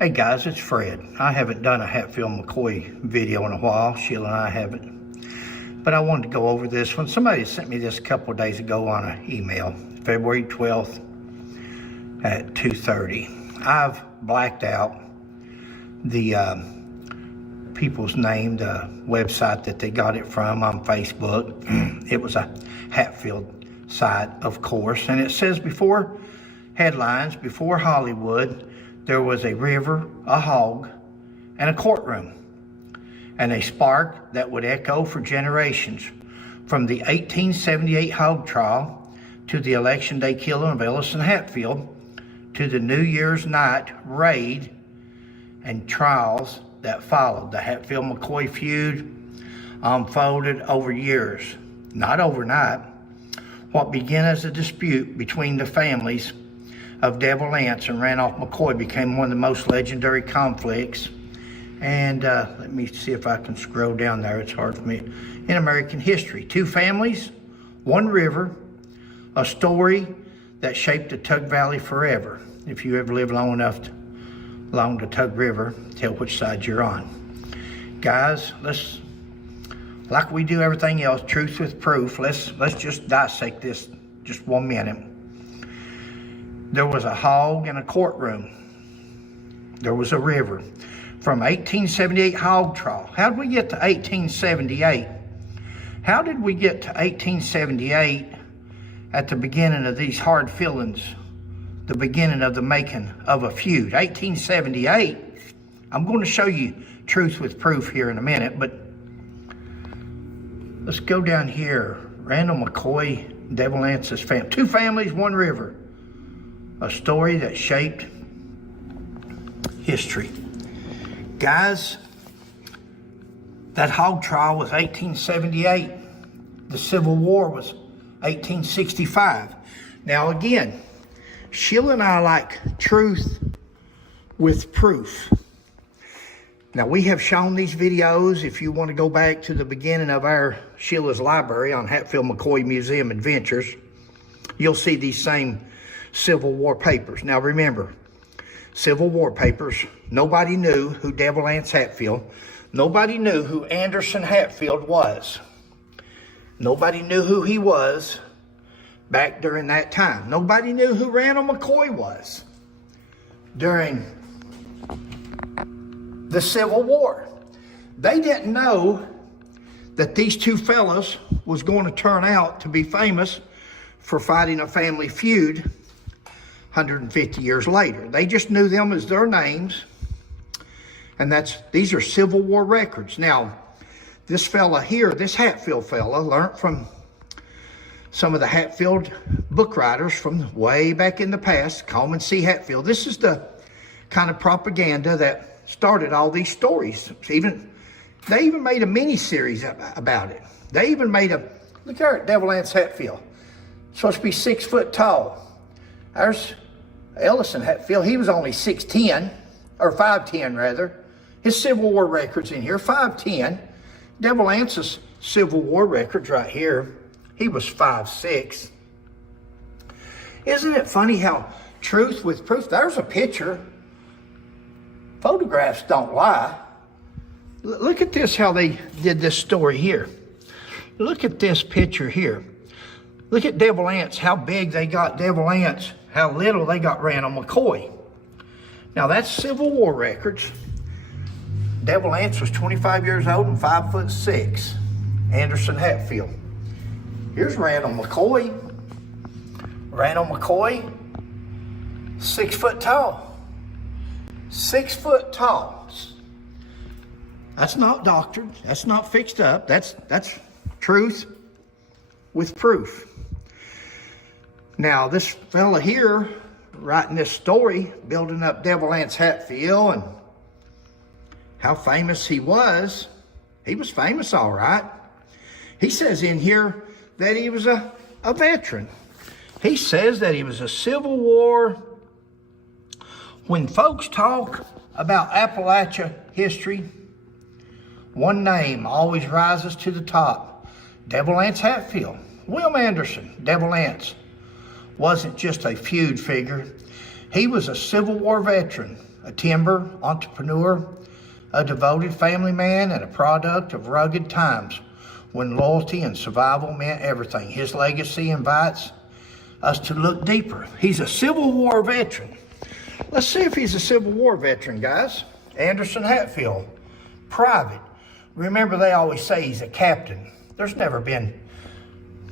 Hey guys, it's Fred. I haven't done a Hatfield McCoy video in a while. Sheila and I haven't. But I wanted to go over this one. Somebody sent me this a couple of days ago on an email, February 12th at 2:30. I've blacked out the people's name, the website that they got it from on Facebook. It was a Hatfield site, of course. And it says before headlines, before Hollywood, there was a river, a hog, and a courtroom, and a spark that would echo for generations, from the 1878 hog trial to the election day killing of Ellis and Hatfield, to the New Year's night raid and trials that followed. The Hatfield-McCoy feud unfolded over years, not overnight. What began as a dispute between the families of Devil Anse and Randolph McCoy became one of the most legendary conflicts. And let me see if I can scroll down there. It's hard for me. In American history, two families, one river, a story that shaped the Tug Valley forever. If you ever live long enough along the Tug River, tell which side you're on. Guys, let's, like we do everything else, truth with proof, let's just dissect this just 1 minute. There was a hog in a courtroom. There was a river. From 1878 hog trial. How did we get to 1878? How did we get to 1878 at the beginning of these hard feelings? The beginning of the making of a feud. 1878. I'm going to show you truth with proof here in a minute, but let's go down here. Randall McCoy, Devil Anse's family. Two families, one river. A story that shaped history. Guys, that hog trial was 1878. The Civil War was 1865. Now again, Sheila and I like truth with proof. Now we have shown these videos. If you want to go back to the beginning of our Sheila's library on Hatfield McCoy Museum Adventures, you'll see these same Civil War papers. Now remember, Civil War papers, nobody knew who Devil Anse Hatfield, nobody knew who Anderson Hatfield was. Nobody knew who he was back during that time. Nobody knew who Randall McCoy was during the Civil War. They didn't know that these two fellas was going to turn out to be famous for fighting a family feud 150 years later. They just knew them as their names, and these are Civil War records. Now, this fella here, this Hatfield fella, learned from some of the Hatfield book writers from way back in the past, Coleman C. Hatfield. This is the kind of propaganda that started all these stories. They even made a mini-series about it. They even made look there at Devil Anse Hatfield. Supposed to be 6 foot tall. There's Ellison Hatfield. He was only 6'10", or 5'10" rather. His Civil War records in here, 5'10". Devil Anse's Civil War records right here, he was 5'6". Isn't it funny how truth with proof, there's a picture. Photographs don't lie. Look at this, how they did this story here. Look at this picture here. Look at Devil Anse, how big they got Devil Anse, how little they got Randall McCoy. Now that's Civil War records. Devil Anse was 25 years old and 5'6". Anderson Hatfield. Here's Randall McCoy. Randall McCoy, 6 foot tall. 6 foot tall. That's not doctored. That's not fixed up. That's truth with proof. Now, this fella here, writing this story, building up Devil Anse Hatfield and how famous he was famous, all right. He says in here that he was a veteran. He says that he was a Civil War. When folks talk about Appalachia history, one name always rises to the top. Devil Anse Hatfield. William Anderson, Devil Anse, wasn't just a feud figure. He was a Civil War veteran a timber entrepreneur, a devoted family man, and a product of rugged times when loyalty and survival meant everything. His legacy invites us to look deeper. He's a Civil War veteran. Let's see if he's a Civil War veteran, guys. Anderson Hatfield, private. Remember, they always say he's a captain. There's never been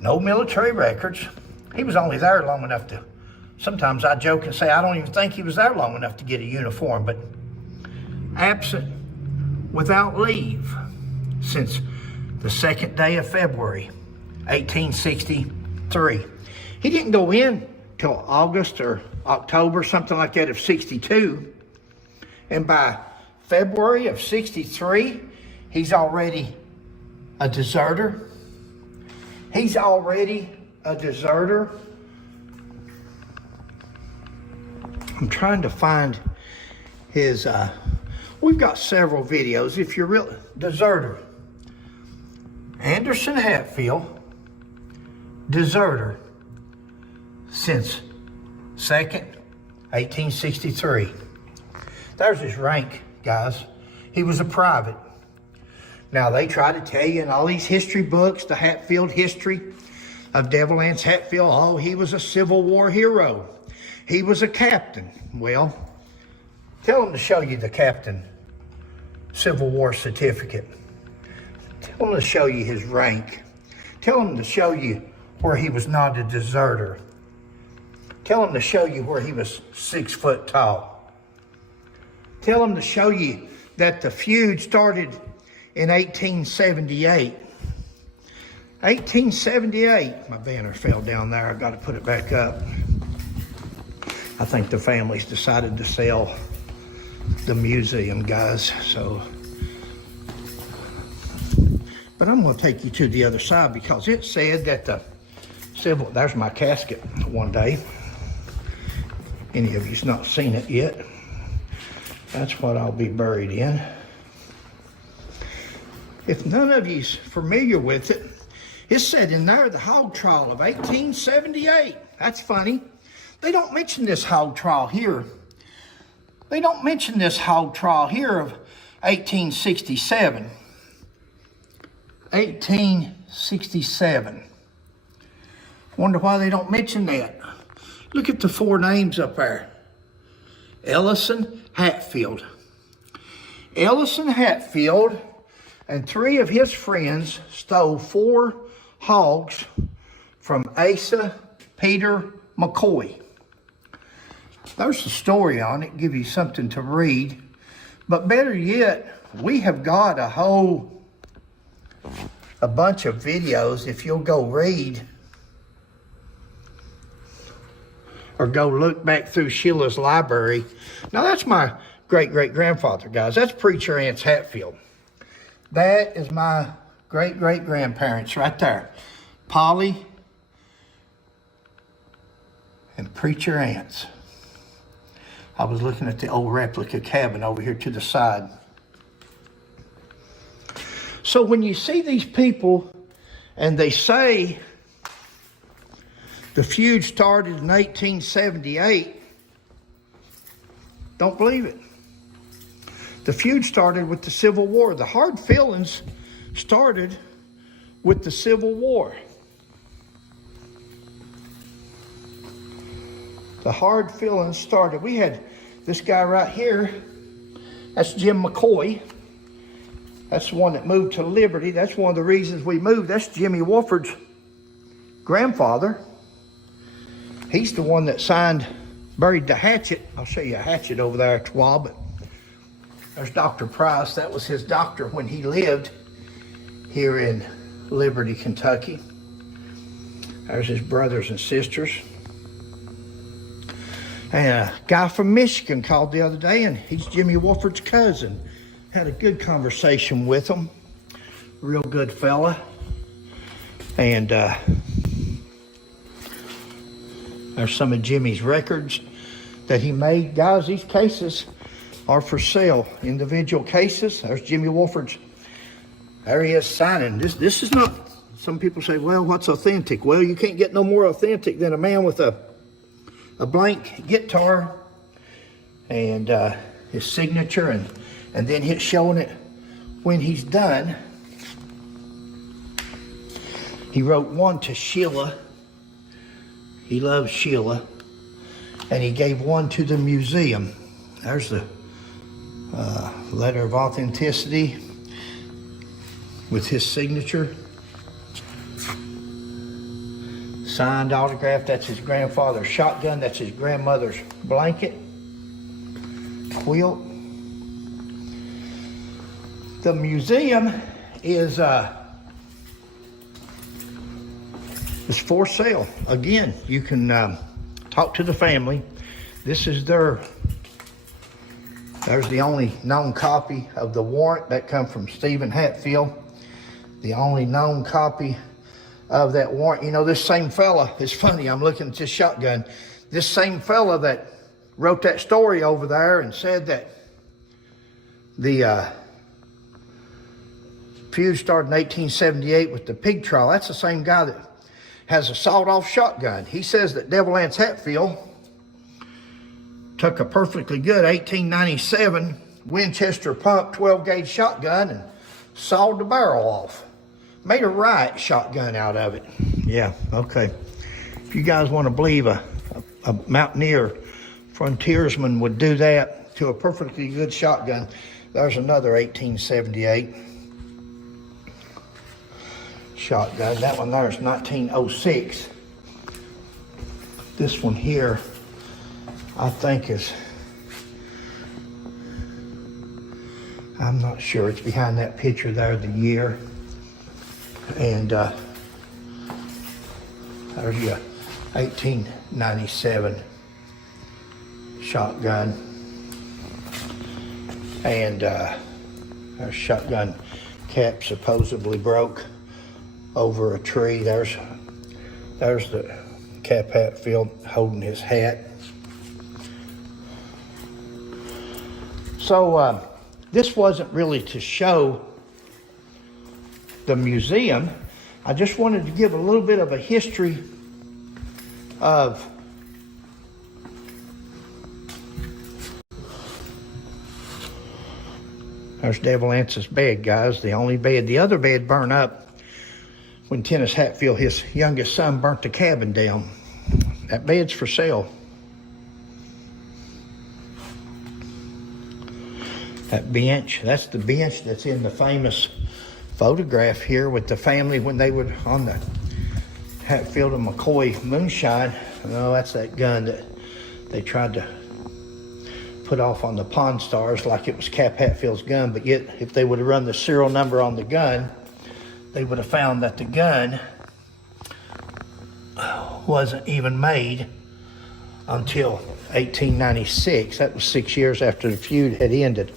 no military records. He was only there long enough to, sometimes I joke and say, I don't even think he was there long enough to get a uniform, but absent without leave since the 2nd day of February, 1863. He didn't go in till August or October, something like that, of 62. And by February of 63, he's already a deserter. He's already a deserter. I'm trying to find his, we've got several videos. If you're real deserter, Anderson Hatfield, deserter since 2nd, 1863. There's his rank, guys. He was a private. Now, they try to tell you in all these history books, the Hatfield history of Devil Anse Hatfield, oh, he was a Civil War hero. He was a captain. Well, tell them to show you the captain Civil War certificate. Tell them to show you his rank. Tell them to show you where he was not a deserter. Tell them to show you where he was 6 foot tall. Tell them to show you that the feud started in 1878. 1878. My banner fell down there. I've got to put it back up. I think the family's decided to sell the museum, guys. So, but I'm going to take you to the other side because it said that the civil, there's my casket one day. Any of you's not seen it yet. That's what I'll be buried in. If none of you's familiar with it, it said in there the hog trial of 1878. That's funny. They don't mention this hog trial here. They don't mention this hog trial here of 1867. 1867. Wonder why they don't mention that. Look at the 4 names up there. Ellison Hatfield. Ellison Hatfield and 3 of his friends stole 4 hogs from Asa Peter McCoy. There's the story on it, give you something to read. But better yet, we have got a bunch of videos if you'll go read or go look back through Sheila's library. Now that's my great-great-grandfather, guys. That's Preacher Anse Hatfield. That is my great-great-grandparents right there. Polly and Preacher Anse. I was looking at the old replica cabin over here to the side. So when you see these people and they say the feud started in 1878, don't believe it. The feud started with the Civil War. The hard feelings started with the Civil War. The hard feelings started. We had this guy right here. That's Jim McCoy. That's the one that moved to Liberty. That's one of the reasons we moved. That's Jimmy Wolford's grandfather. He's the one that buried the hatchet. I'll show you a hatchet over there at Schwab. There's Dr. Price. That was his doctor when he lived here in Liberty, Kentucky. There's his brothers and sisters. And a guy from Michigan called the other day, and he's Jimmy Wolford's cousin. Had a good conversation with him. Real good fella. And there's some of Jimmy's records that he made. Guys, these cases are for sale. Individual cases. There's Jimmy Wolford's. There he is signing. This is not, some people say, well, what's authentic? Well, you can't get no more authentic than a man with a blank guitar and his signature, and then hit showing it when he's done. He wrote one to Sheila. He loves Sheila. And he gave one to the museum. There's the letter of authenticity with his signature. Signed, autographed. That's his grandfather's shotgun. That's his grandmother's blanket. Quilt. The museum is for sale. Again, you can talk to the family. This is there's the only known copy of the warrant that come from Stephen Hatfield. The only known copy of that warrant. You know, this same fella, it's funny, I'm looking at this shotgun. This same fella that wrote that story over there and said that the feud started in 1878 with the pig trial. That's the same guy that has a sawed-off shotgun. He says that Devil Anse Hatfield took a perfectly good 1897 Winchester pump 12-gauge shotgun and sawed the barrel off. Made a riot shotgun out of it. Yeah, okay. If you guys want to believe a mountaineer frontiersman would do that to a perfectly good shotgun, there's another 1878 shotgun. That one there is 1906. This one here, I think is, I'm not sure. It's behind that picture there, the year. And there's your 1897 shotgun. And our shotgun cap supposedly broke over a tree. There's the Cap Hatfield holding his hat. So this wasn't really to show the museum. I just wanted to give a little bit of a history of there's Devil Anse's bed, guys. The only bed. The other bed burned up when Dennis Hatfield, his youngest son, burnt the cabin down. That bed's for sale. That bench, that's the bench that's in the famous photograph here with the family when they were on the Hatfield and McCoy moonshine. Oh, that's that gun that they tried to put off on the Pawn Stars like it was Cap Hatfield's gun, but yet if they would have run the serial number on the gun, they would have found that the gun wasn't even made until 1896. That was 6 years after the feud had ended.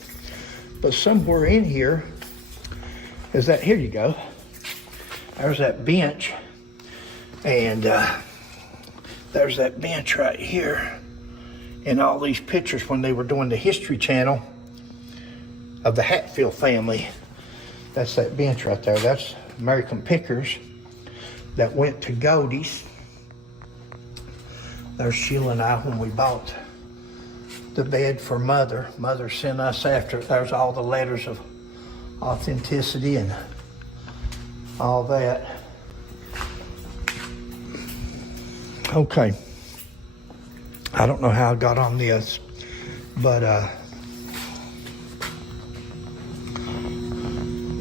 But somewhere in here is that, here you go. There's that bench. And there's that bench right here. And all these pictures when they were doing the History Channel of the Hatfield family. That's that bench right there. That's American Pickers that went to Godey's. There's Sheila and I when we bought the bed for Mother. Mother sent us after. There's all the letters of authenticity and all that. Okay. I don't know how I got on this, but I'm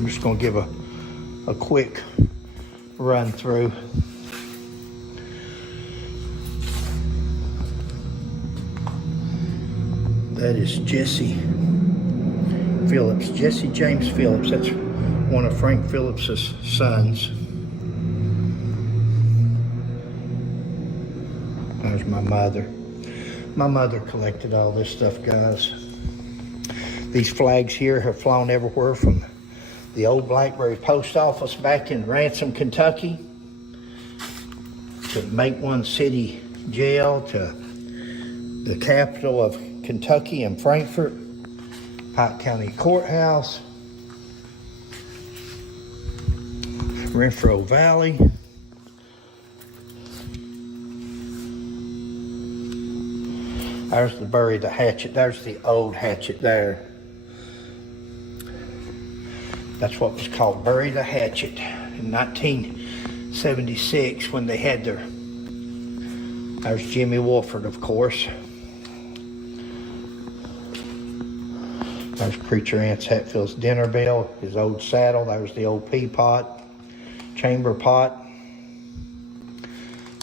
just gonna give a quick run through. That is Jesse Phillips, Jesse James Phillips. That's one of Frank Phillips's sons. There's my mother. My mother collected all this stuff, guys. These flags here have flown everywhere from the old Blackberry post office back in Ransom, Kentucky, to Make One City Jail, to the capital of Kentucky and Frankfort, Pike County Courthouse, Renfro Valley. There's the hatchet. There's the old hatchet there. That's what was called bury the hatchet in 1976 when they had their. There's Jimmy Wolford, of course. There's Preacher Anse Hatfield's dinner bell, his old saddle. There's the old pea pot, chamber pot,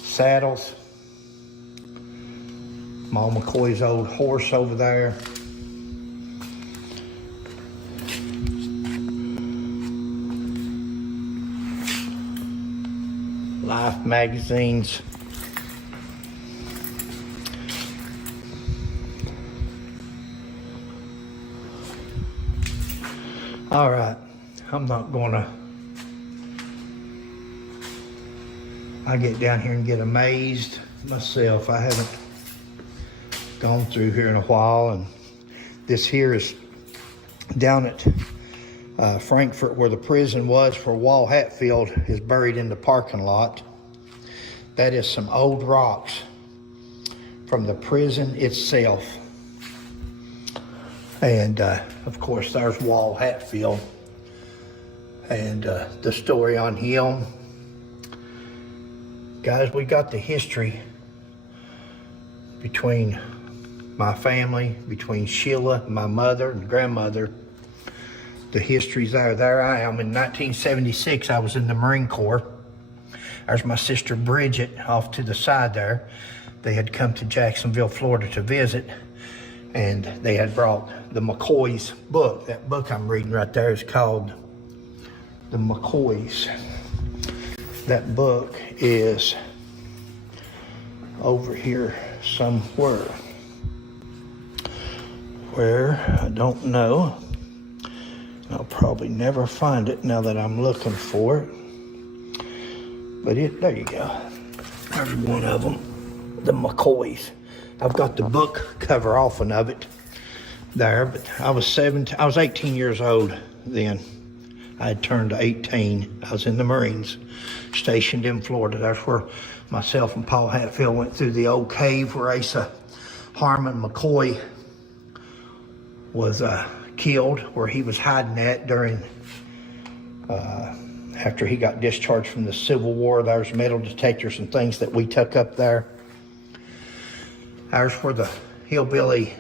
saddles. Ma McCoy's old horse over there. Life magazines. All right, I'm not gonna, I get down here and get amazed myself. I haven't gone through here in a while, and this here is down at Frankfurt, where the prison was for Walt Hatfield, is buried in the parking lot. That is some old rocks from the prison itself. And of course, there's Walt Hatfield and the story on him. Guys, we got the history between my family, between Sheila, my mother and grandmother. The history's there. There I am. In 1976, I was in the Marine Corps. There's my sister Bridget off to the side there. They had come to Jacksonville, Florida to visit, and they had brought the McCoy's book. That book I'm reading right there is called The McCoys. That book is over here somewhere, where I don't know. I'll probably never find it now that I'm looking for it. But there you go. There's one of them, the McCoys. I've got the book cover often of it there, but I was 18 years old then. I had turned 18. I was in the Marines, stationed in Florida. That's where myself and Paul Hatfield went through the old cave where Asa Harmon McCoy was killed, where he was hiding at during, after he got discharged from the Civil War. There's metal detectors and things that we took up there. There's where the hillbilly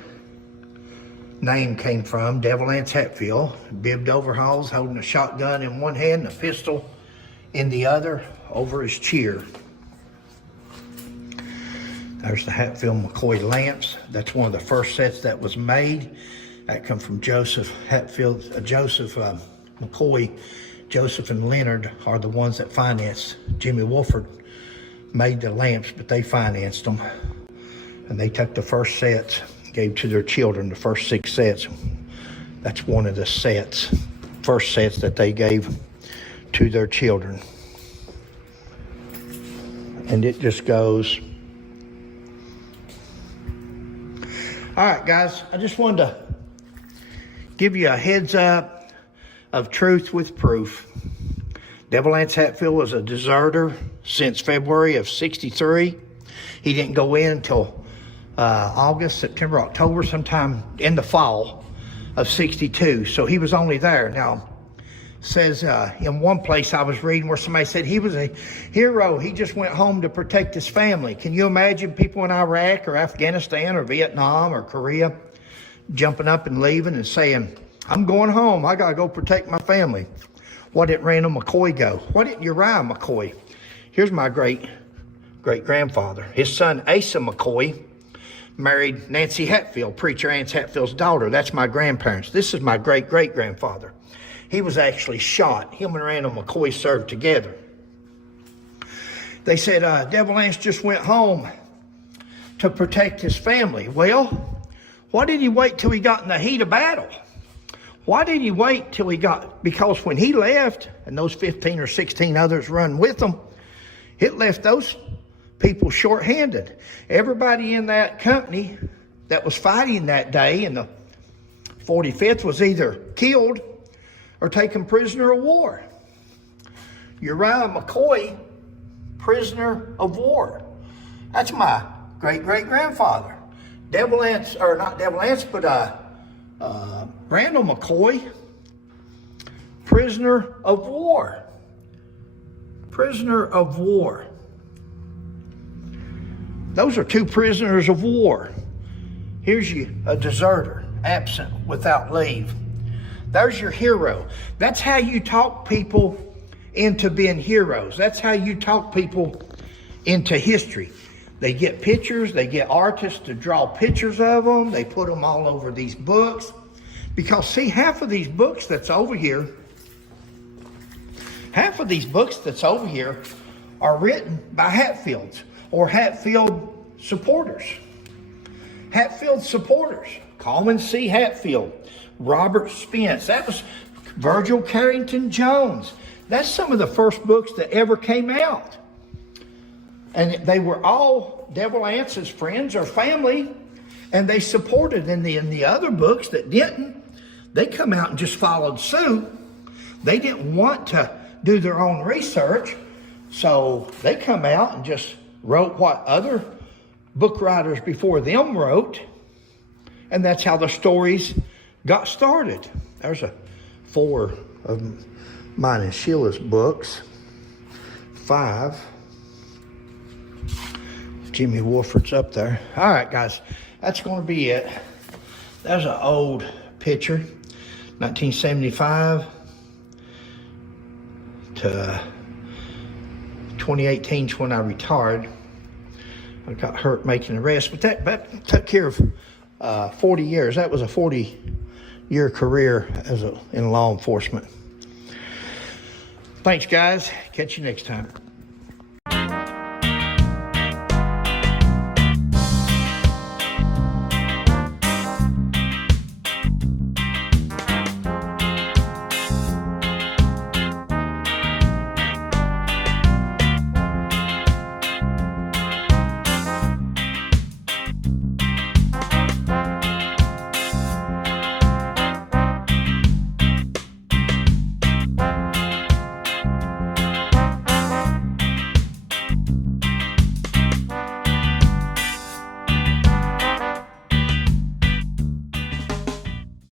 name came from, Devil Anse Hatfield. Bibbed overalls, holding a shotgun in one hand and a pistol in the other over his chair. There's the Hatfield McCoy lamps. That's one of the first sets that was made. That come from Joseph Hatfield, Joseph McCoy. Joseph and Leonard are the ones that financed. Jimmy Wolford made the lamps, but they financed them. And they took the first sets, gave to their children, the first 6 sets. That's one of the sets, first sets that they gave to their children. And it just goes. All right, guys, I just wanted to give you a heads up of truth with proof. Devil Anse Hatfield was a deserter since February of '63. He didn't go in until August, September, October, sometime in the fall of '62. So he was only there. Now, says in one place I was reading where somebody said he was a hero. He just went home to protect his family. Can you imagine people in Iraq or Afghanistan or Vietnam or Korea jumping up and leaving and saying, I'm going home. I got to go protect my family. Why didn't Randall McCoy go? Why didn't Uriah McCoy? Here's my great-grandfather. His son, Asa McCoy, married Nancy Hatfield, Preacher Anse Hatfield's daughter. That's my grandparents. This is my great-great-grandfather. He was actually shot. Him and Randall McCoy served together. They said Devil Anse just went home to protect his family. Well, why did he wait till he got in the heat of battle? Why did he wait till he got, because when he left, and those 15 or 16 others run with him, it left those people short-handed. Everybody in that company that was fighting that day in the 45th was either killed or taken prisoner of war. Uriah McCoy, prisoner of war. That's my great-great-grandfather. Anse, or not Anse, but Randall McCoy, prisoner of war. Prisoner of war. Those are 2 prisoners of war. Here's a deserter, absent without leave. There's your hero. That's how you talk people into being heroes. That's how you talk people into history. They get pictures, they get artists to draw pictures of them, they put them all over these books. Because see, half of these books that's over here are written by Hatfields or Hatfield supporters. Hatfield supporters. Coleman C. Hatfield, Robert Spence. That was Virgil Carrington Jones. That's some of the first books that ever came out. And they were all Devil Anse's friends or family, and they supported. In the other books that didn't, they come out and just followed suit. They didn't want to do their own research, so they come out and just wrote what other book writers before them wrote, and that's how the stories got started. There's 4 of mine and Sheila's books. 5. Jimmy Wolford's up there. All right, guys, that's going to be it. There's an old picture, 1975 to 2018 is when I retired. I got hurt making the rest, but that took care of 40 years. That was a 40-year career in law enforcement. Thanks, guys. Catch you next time.